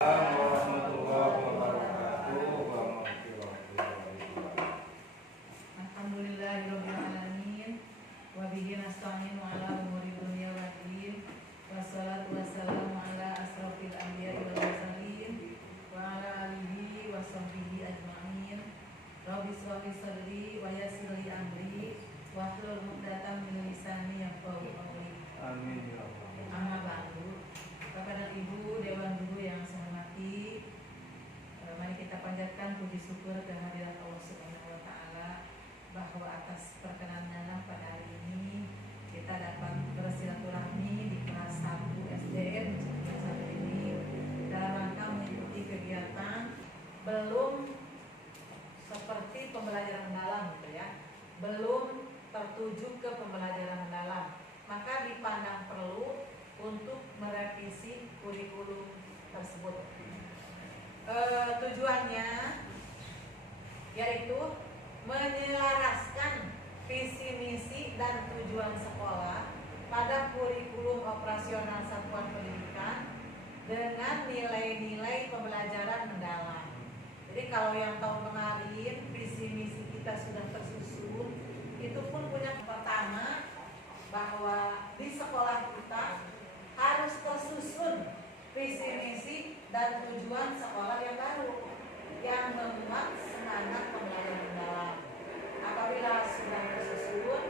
warahmatullahi wabarakatuh. Alhamdulillahirabbil alamin wa bihi nasta'inu ala umuri dunya waddin. Wassalatu wassalamu ala asrofil anbiya'i wal mursalin wa ala alihi wa sahbihi ajma'in. Rabbi shrah li sadri wa yassir li amri wahlul 'uqdatam min lisani yafqahu qawli. Amin ya Allah. Amma ba'du. Kepada Ibu Dewan Guru yang saya hormati, mari kita panjatkan puji syukur kehadirat Allah Subhanahu wa taala bahwa atas perkenannya pada hari ini kita dapat bersilaturahmi di kelas 1 SDN saat ini dalam rangka mengikuti kegiatan belum seperti pembelajaran mendalam gitu ya, belum tertuju ke pembelajaran mendalam, maka dipandang perlu untuk merevisi kurikulum tersebut. Tujuannya yaitu menyelaraskan visi misi dan tujuan sekolah pada kurikulum operasional satuan pendidikan dengan nilai-nilai pembelajaran mendalam. Jadi kalau yang tahun kemarin visi misi kita sudah tersusun, itu pun punya pertama bahwa di sekolah kita harus tersusun visi misi dan tujuan sekolah yang baru yang memuat semangat pembelajaran mendalam. Apabila sudah tersusun,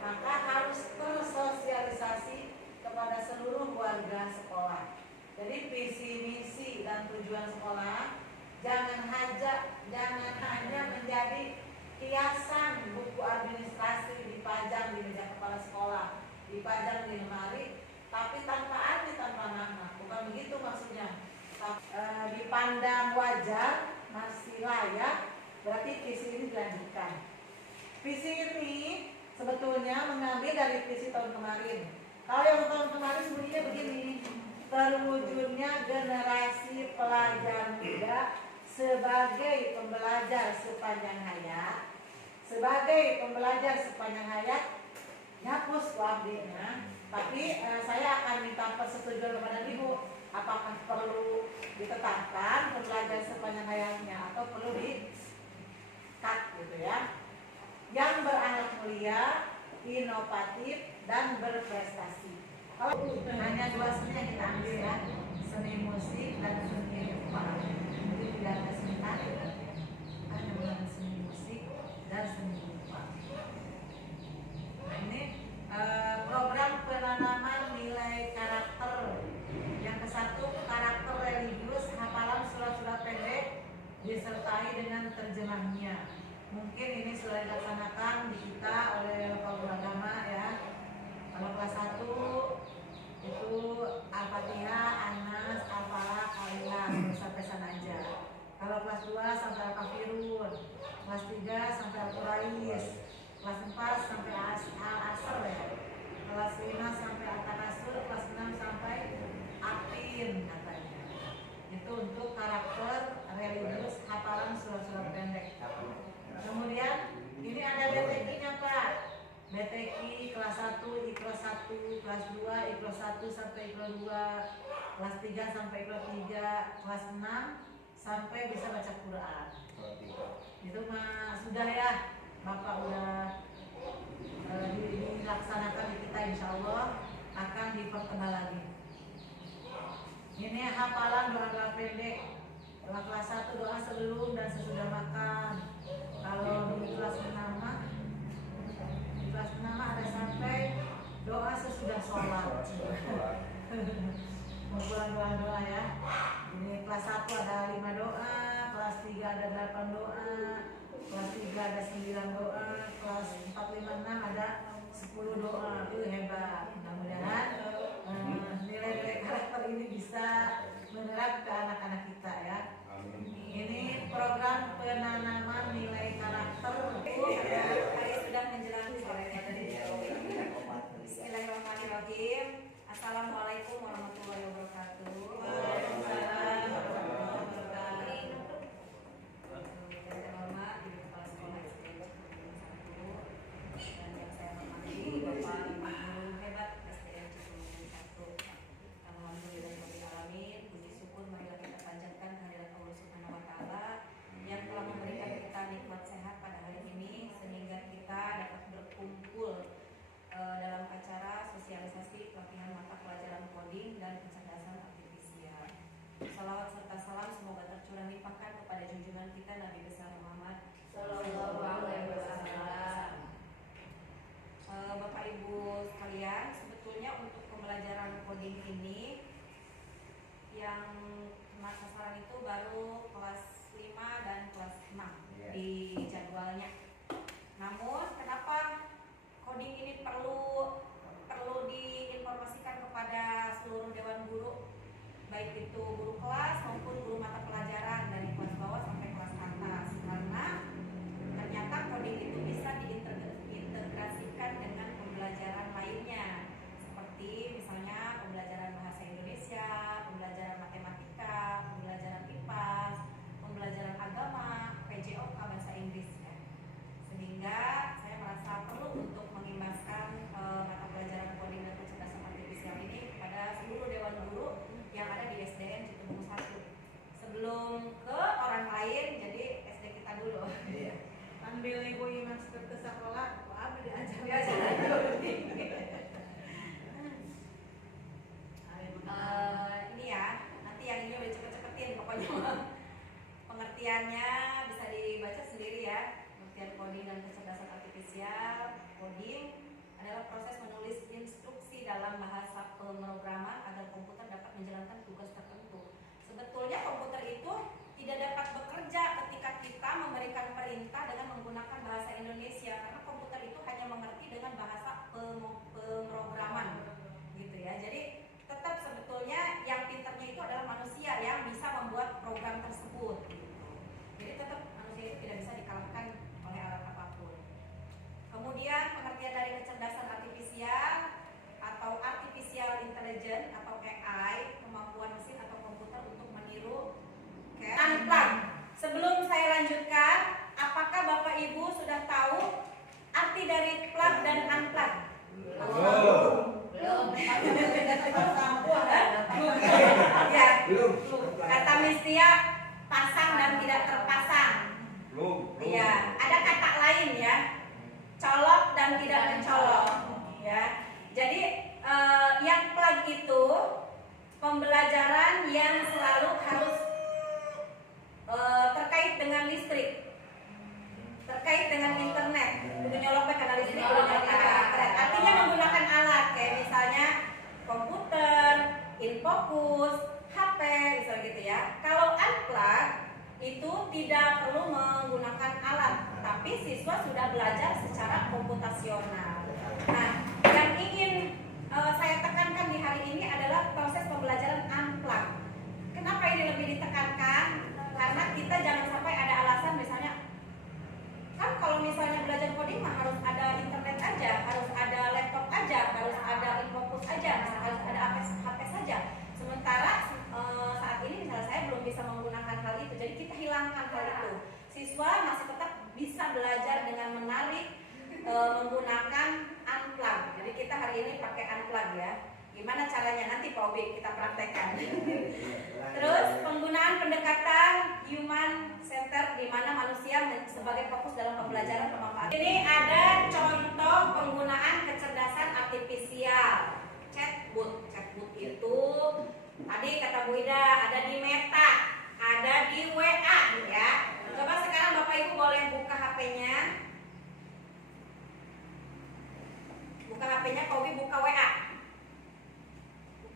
maka harus tersosialisasi kepada seluruh warga sekolah. Jadi visi misi dan tujuan sekolah jangan hanya menjadi hiasan buku administrasi dipajang di meja kepala sekolah, dipajang di lemari, tapi tanpa arti, tanpa makna. Bukan begitu maksudnya. Dipandang wajar, masih layak, berarti visi ini dilanjutkan. Visi ini sebetulnya mengambil dari visi tahun kemarin. Kalau yang tahun kemarin bunyinya begini: terwujudnya generasi pelajar muda sebagai pembelajar sepanjang hayat. Sebagai pembelajar sepanjang hayat, hapus wabdinya. Tapi saya akan minta persetujuan kepada Ibu, apakah perlu ditetapkan pembelajar sepanjang hayatnya atau perlu di-cut gitu ya. Yang berakhlak mulia, inovatif, dan berprestasi. Kalau hanya dua seni yang kita ambil ya, seni musik dan seni rupa. Jadi tidak ada seni tari, hanya seni musik dan seni rupa. Nah ini program penanaman nilai karakter. Yang ke-1, karakter religius, hafalan surat-surat pendek disertai dengan terjemahnya. Mungkin ini sudah dilaksanakan di kita oleh Bapak Guru Agama ya. Kalau kelas 1 itu Al-Fatihah, Anas, Al-Falaq, Al-Ikhlas sampai sana aja. Kalau kelas 2 sampai Al-Kafirun, kelas 3 sampai Al-Quraish, kelas 4 sampai Al-Asr ya, kelas 5 sampai Al-Takasur, kelas 6 sampai Atin katanya. Itu untuk karakter religius, hafalan surat-surat pendek. Kemudian ini ada BTQ-nya Pak. BTQ kelas 1 Iqra 1, kelas 2 Iqra 1 sampai Iqra 2, kelas 3 sampai Iqra 3, kelas 6 sampai bisa baca Quran. Itu mah sudah ya, Bapak udah dilaksanakan di kita, insya Allah akan dipertebal lagi. Ini hafalan doa-doa pendek. Doa kelas 1 doa sebelum dan sesudah makan. Kalau di kelas 6 ada sampai doa sesudah sholat. Kumpulan doa-doa ya. Ini kelas 1 ada 5 doa, kelas 3 ada 8 doa, kelas 3 ada 9 doa, kelas 4, 5, 6 ada 10 doa. Itu hebat. Mudah-mudahan nilai-nilai karakter ini bisa menerap ke anak-anak kita ya. Ini program penanaman nilai karakter. Saya sudah menjelang sorenya tadi. Bismillahirrahmanirrahim. Assalamualaikum warahmatullahi wabarakatuh. Waalaikumsalam warahmatullahi wabarakatuh. Saya hormat Ibu Kepala Sekolah SDN 1 dan yang saya hormati Bapak Ibu Guru hebat SDN 1. Alhamdulillahirabbil alamin. Puji syukur coding ini yang sasaran itu baru kelas 5 dan kelas 6 di jadwalnya. Namun kenapa coding ini perlu diinformasikan kepada seluruh dewan guru, baik itu guru kelas maupun guru mata pelajaran dari kelas bawah sampai kelas atas, karena ternyata coding itu bisa diintegrasikan dengan pembelajaran lainnya, seperti misalnya pembelajaran bahasa Indonesia, pembelajaran matematika, pembelajaran IPA, pembelajaran agama, PJOK bahasa Inggris ya. Sehingga saya merasa perlu untuk mengimbaskan mata pelajaran coding dan kecerdasan artifisial ini kepada seluruh dewan guru yang ada di SDN Citubung 1. Sebelum ke orang lain, jadi SD kita dulu. Ambil ibu master ke sekolah, apa diajar? Ini ya, nanti yang ini udah cepet-cepetin pokoknya. Pengertiannya bisa dibaca sendiri ya. Pengertian coding dan kecerdasan artifisial. Coding adalah proses menulis instruksi dalam bahasa pemrograman agar komputer dapat menjalankan tugas tertentu. Sebetulnya komputer itu tidak dapat bekerja ketika kita memberikan perintah dengan menggunakan bahasa Indonesia, karena komputer itu hanya mengerti dengan bahasa pemrograman gitu ya. Jadi tetap sebetulnya yang pintarnya itu adalah manusia yang bisa membuat program tersebut gitu. Jadi tetap manusia itu tidak bisa dikalahkan oleh alat apapun. Kemudian pengertian dari kecerdasan artifisial atau artificial intelligence atau AI, kemampuan mesin atau komputer untuk meniru. Unplug. Sebelum saya lanjutkan, apakah Bapak Ibu sudah tahu arti dari plug dan unplug? Belum. Ya. Kata Mistia, pasang dan tidak terpasang. Iya. Ada kata lain ya, colok dan tidak mencolok. Ya. Jadi yang plug itu pembelajaran yang selalu harus terkait dengan listrik, terkait dengan internet. Kudu nyolok karena listrik, kudu nyolok internet. Artinya menggunakan alat kayak misalnya komputer, infocus, HP, misalnya gitu ya. Kalau unplug itu tidak perlu menggunakan alat, tapi siswa sudah belajar secara komputasional. Nah, yang ingin saya tekankan di hari ini adalah proses pembelajaran unplug. Kenapa ini lebih ditekankan? Karena kita jangan sampai ada alasan misalnya, kan kalau misalnya belajar coding mah harus ada internet aja, harus ada laptop aja, harus ada infocus aja, harus ada HP saja. Sementara saat ini misalnya saya belum bisa menggunakan hal itu, jadi kita hilangkan hal itu. Siswa masih tetap bisa belajar dengan menarik menggunakan unplug. Jadi kita hari ini pakai unplug ya. Gimana caranya nanti Pak Obi kita praktekkan. Terus penggunaan pendekatan human center di mana manusia sebagai fokus dalam pembelajaran pemanfaatan. Ini ada contoh penggunaan kecerdasan artifisial. Chatbot. Chatbot itu tadi kata Bu Ida ada di Meta, ada di WA ya. Coba sekarang Bapak Ibu boleh buka HP-nya. Buka HP-nya, Pak Obi buka WA.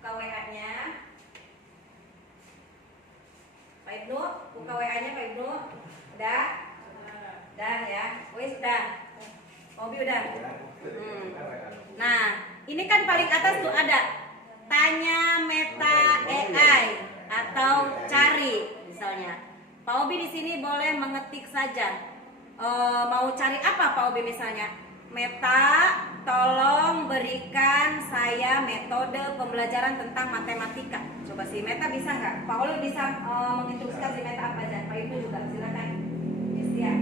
Buka WA-nya. Pak Ibnu, buka WA-nya Pak Ibnu. Udah? Udah ya. Wis udah. Obi udah. Nah, ini kan paling atas tuh ada tanya Meta AI atau cari misalnya. Pak Obi di sini boleh mengetik saja. Mau cari apa Pak Obi misalnya? Meta, tolong berikan saya metode pembelajaran tentang matematika. Coba si Meta bisa nggak? Pak Olu bisa menginstruksikan si Meta apa aja? Pak Ibu juga silakan. Istia.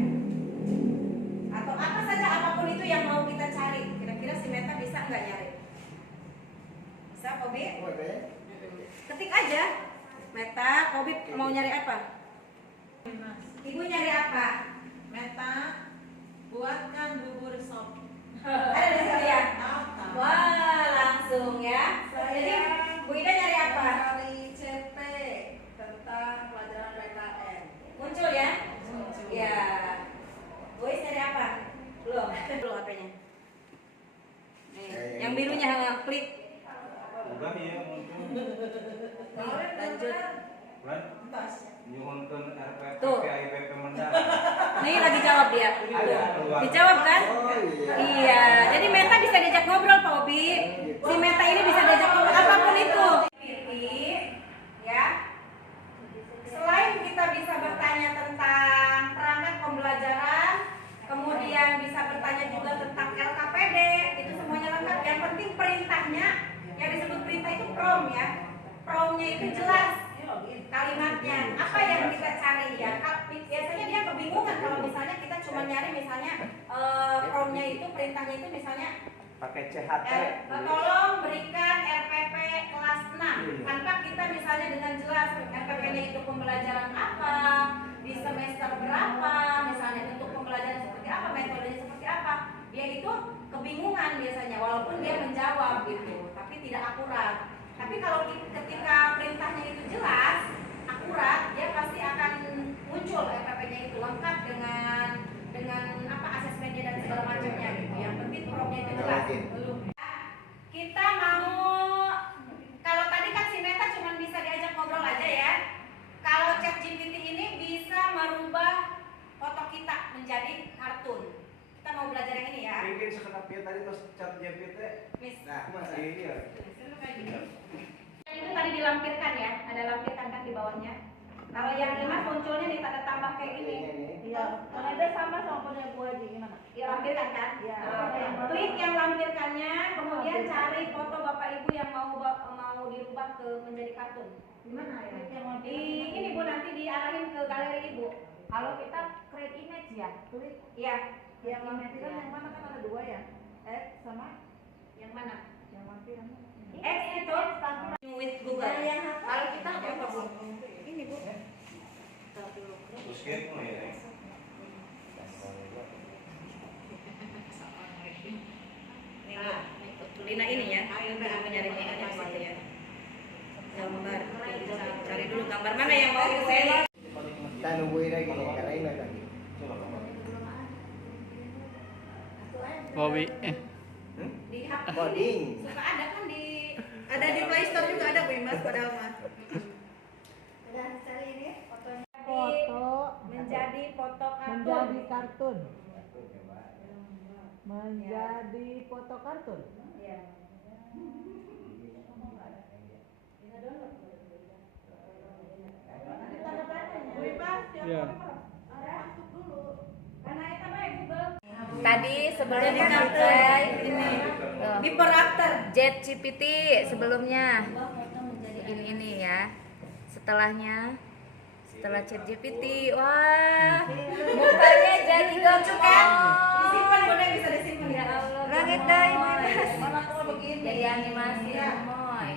Atau apa saja apapun itu yang mau kita cari. Kira-kira si Meta bisa nggak nyari? Bisa, Kobi? Ketik aja. Meta, Kobi mau nyari apa? Ibu nyari apa? Meta, buatkan bubur sop. Ada di situ ya? Wah, langsung ya. Jadi Bu Ida nyari apa? Cari CP tentang pelajaran PKN. Muncul ya? Muncul. Ya. Bu Is nyari apa? Belum HP-nya. Nih, yang birunya klik. lah ya muncul. Lanjut. Kan nyuhunkeun RPP Tuh. IPP Mendang. Nih lagi jawab dia. Ada keluar. Dijawab kan? Iya. Jadi Meta bisa diajak ngobrol Pak Obi. Si Meta ini bisa diajak ngobrol apapun itu. Ya. Selain kita bisa bertanya tentang perangkat pembelajaran, kemudian bisa bertanya juga tentang LKPD, itu semuanya lengkap. Yang penting perintahnya, yang disebut perintah itu prom ya. Promnya itu jelas kalimatnya. Apa yang kita cari ya? Biasanya dia kebingungan kalau misalnya kita cuma nyari misalnya promnya itu, perintahnya itu misalnya Pakai CHT. tolong berikan RPP kelas 6 tanpa kita misalnya dengan jelas RPP-nya itu pembelajaran apa, di semester berapa, misalnya untuk pembelajaran seperti apa, metodenya seperti apa. Dia itu kebingungan biasanya walaupun dia menjawab gitu, tapi tidak akurat. Tapi kalau ketika perintahnya itu jelas, akurat, dia pasti akan muncul RPP-nya itu lengkap dengan apa asesmennya dan segala macamnya gitu. Yang penting promnya itu jelas. Kita mau, kalau tadi kan si Meta cuma bisa diajak ngobrol aja ya. Kalau ChatGPT ini bisa merubah foto kita menjadi kartun. Kita mau belajar yang ini ya. Bikin sekenapnya tadi terus chat GPT. Miss. Nah, iya. Itu tadi dilampirkan ya, ada lampirkan kan di bawahnya. Kalau yang lima munculnya di tanda tambah kayak gini. Iya. Kalau ada sama punya gua aja gimana? Dilampirkan kan? Iya. Klik yang lampirkannya, kemudian cari foto bapak ibu yang mau dirubah ke menjadi kartun. Gimana ya? Di ini Bu, nanti diarahin ke galeri ibu. Kalau kita create image ya, Klik Iya. yang lampiran yang mana kan ada dua ya? Sama Yang mana? yang lampiran. X itu with Google. kalau kita apa Bu? Ini Bu. Terus kayak mulai ya. Lina ini ya, mencari fotonya di situ ya. Gambar, cari dulu gambar mana yang mau saya. Kita nungguin lagi karena ini lagi. Bobby. Di HP Coding. suka ada kan di Ada di Play Store juga ada Bu Imas padahal mah. udah cari ini fotonya. Foto Menjadi foto kartun. menjadi kartun. Menjadi foto kartun. Iya. Bu Imas, Iya. masuk dulu. Karena itu baik Google. Tadi sebelumnya dipakai ini Before after. ChatGPT sebelumnya ini ya. Setelah ChatGPT, wah mukanya jadi Lucu kan? gemoy. Disimpan boleh bisa disimpan Ya ya. Allah, langit dah Ibu Imas. Mana kalau begini? Jadi animasi gemoy.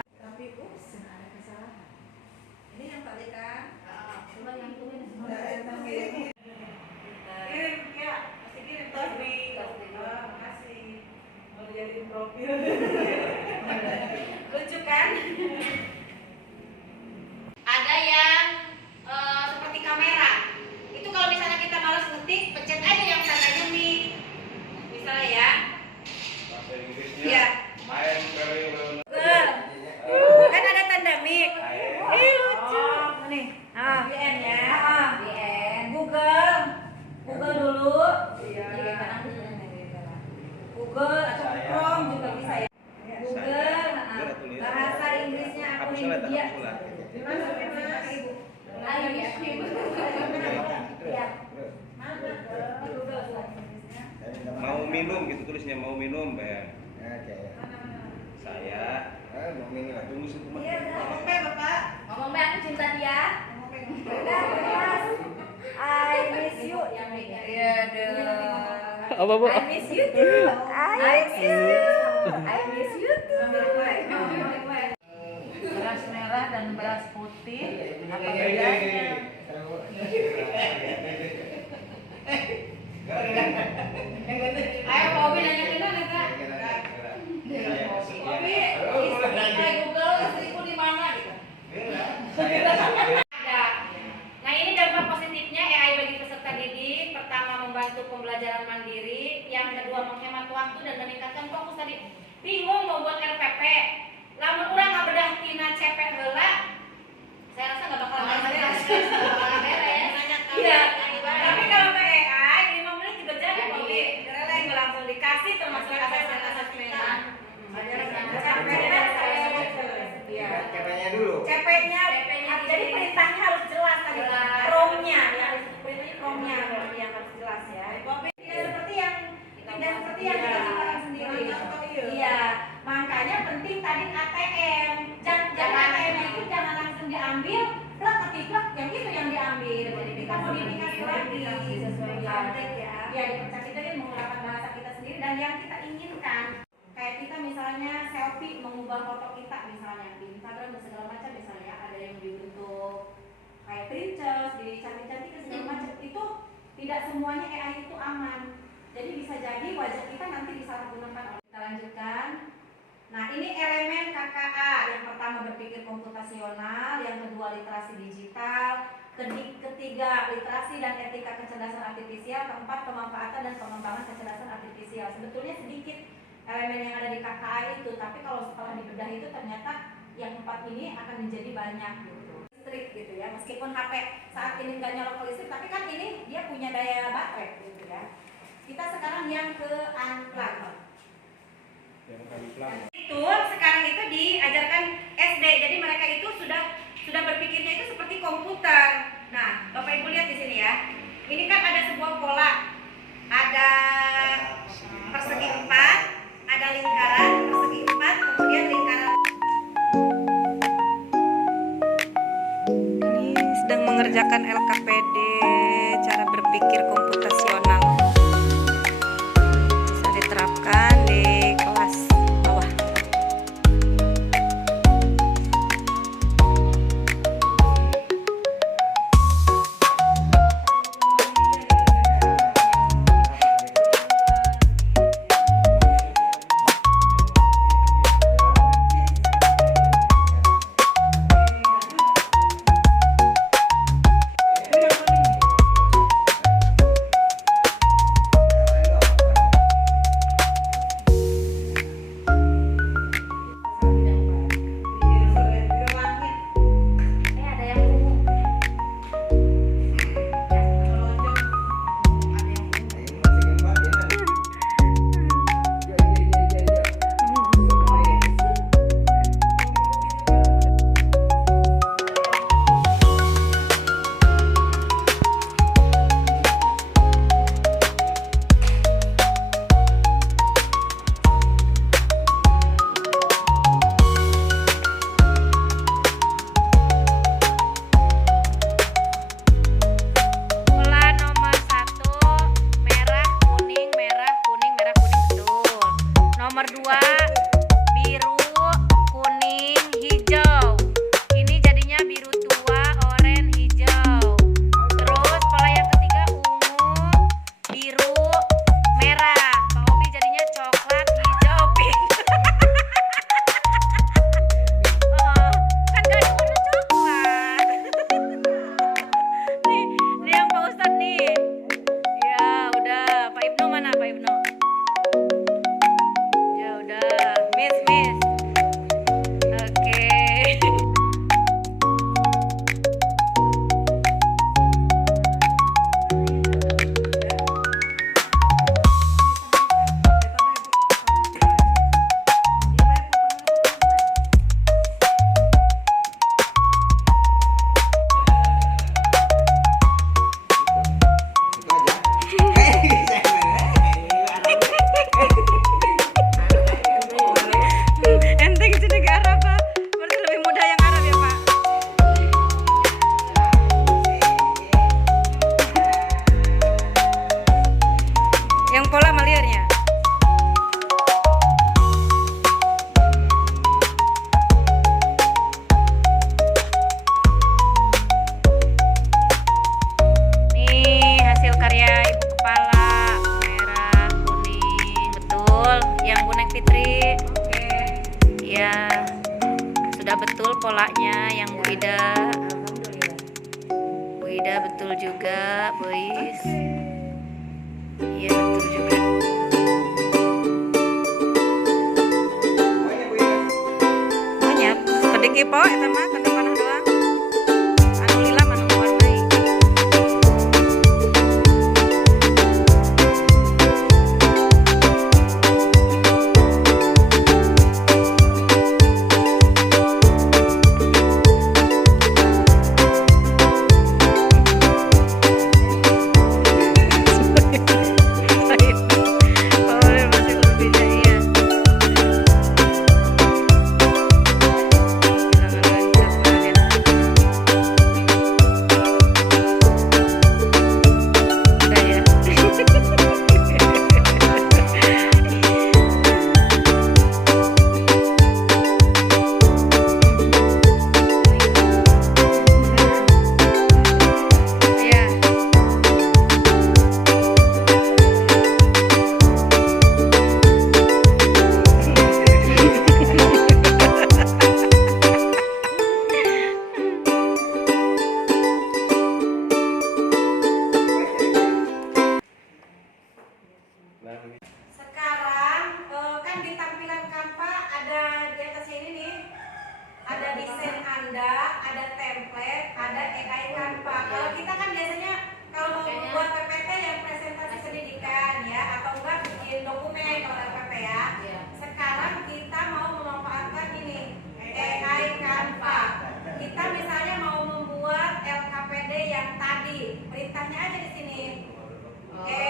Tapi ups, ada kesalahan. Ini yang tadi kan? Coba yang tulis. Kirim ya, masih kirim terus di. Makasih. Mau dijadiin profil. Lucu kan? Ada yang seperti kamera. Itu kalau misalnya kita malas ngetik, pencet aja yang tandanya mic. Misalnya ya. Bahasa Inggrisnya. Iya. Main periode. Google. Kan ada tanda mic. Lucu. Nih. VN ya. Google. Google dulu. Iya. Google atau Saya. Chrome juga bisa ya. Google. Biar tulis. Bahasa Inggrisnya aku Hapus ini lah, dia. hapus lah. Gimana Mas? Ibu. Ayo ya. Iya. Mana? Google bahasa Inggrisnya. Mau minum gitu tulisnya, mau minum bayang. Oke. Saya Mau minum. tunggu sebentar. Iya, Ngomong be Bapak. Ngomong Be, aku cinta dia. Ngomong be. Udah, Mas. I miss you. Iya dong. Apa Bu? I miss you too. I miss you. I miss you too. Beras merah dan beras putih. Apa Hey, bedanya? hey, hey. Ayo Pak Obi nanya ke Nona, Kak. Obi, istri Google istriku di mana gitu? Ada. Nah ini dampak positifnya AI bagi peserta didik. Pertama membantu pembelajaran mandiri. Yang kedua menghemat waktu dan meningkatkan fokus tadi. Bingung mau buat RPP, tidak semuanya AI itu aman. Jadi bisa jadi wajah kita nanti disalahgunakan. Kita lanjutkan. Nah, ini elemen KKA. Yang pertama berpikir komputasional, yang kedua literasi digital, ketiga literasi dan etika kecerdasan artifisial, keempat pemanfaatan dan pengembangan kecerdasan artifisial. Sebetulnya sedikit elemen yang ada di KKA itu, tapi kalau setelah dibedah itu ternyata yang 4 ini akan menjadi banyak gitu. Listrik gitu ya, meskipun HP saat ini nggak nyolok ke listrik, tapi kan ini dia punya daya baterai gitu ya. Kita sekarang yang ke unplug. Yang kami pelan. Itu sekarang itu diajarkan SD, jadi mereka itu sudah berpikirnya itu seperti komputer. Nah, Bapak Ibu lihat di sini ya. Ini kan ada sebuah pola, ada persegi 4, ada lingkaran persegi 4, kemudian lingkaran. Ini sedang mengerjakan LKPD, cara berpikir komputasional. Bisa diterapkan di kelas bawah. Ada yang ungu. Pola nomor 1 merah kuning merah kuning merah kuning betul. Nomor 2 biru kuning hijau. Ini jadinya biru tua, oranye, hijau. Terus pola yang ketiga ungu, biru, merah. Pak Obi jadinya coklat, hijau, pink. Oh, kan gak ada warna coklat. Nih yang Pak Ustadz nih. Ya udah, Pak Ibnu mana Pak Ibnu? Ya udah, Miss. Oke. Enteng sini ke Arab Pak. Berarti lebih mudah yang Arab ya Pak. Yang pola meliarnya. Nih hasil karya ibu kepala merah kuning betul. Yang Bu Neng Fitri. Ya, sudah betul polanya yang Bu Ida. Bu Ida betul juga, Bois. Iya betul juga. Banyak. Sedikit po, eta mah tanda panah doang. Anu lila anu warnai. Masih lebih iya. perintahnya aja di sini. Oh.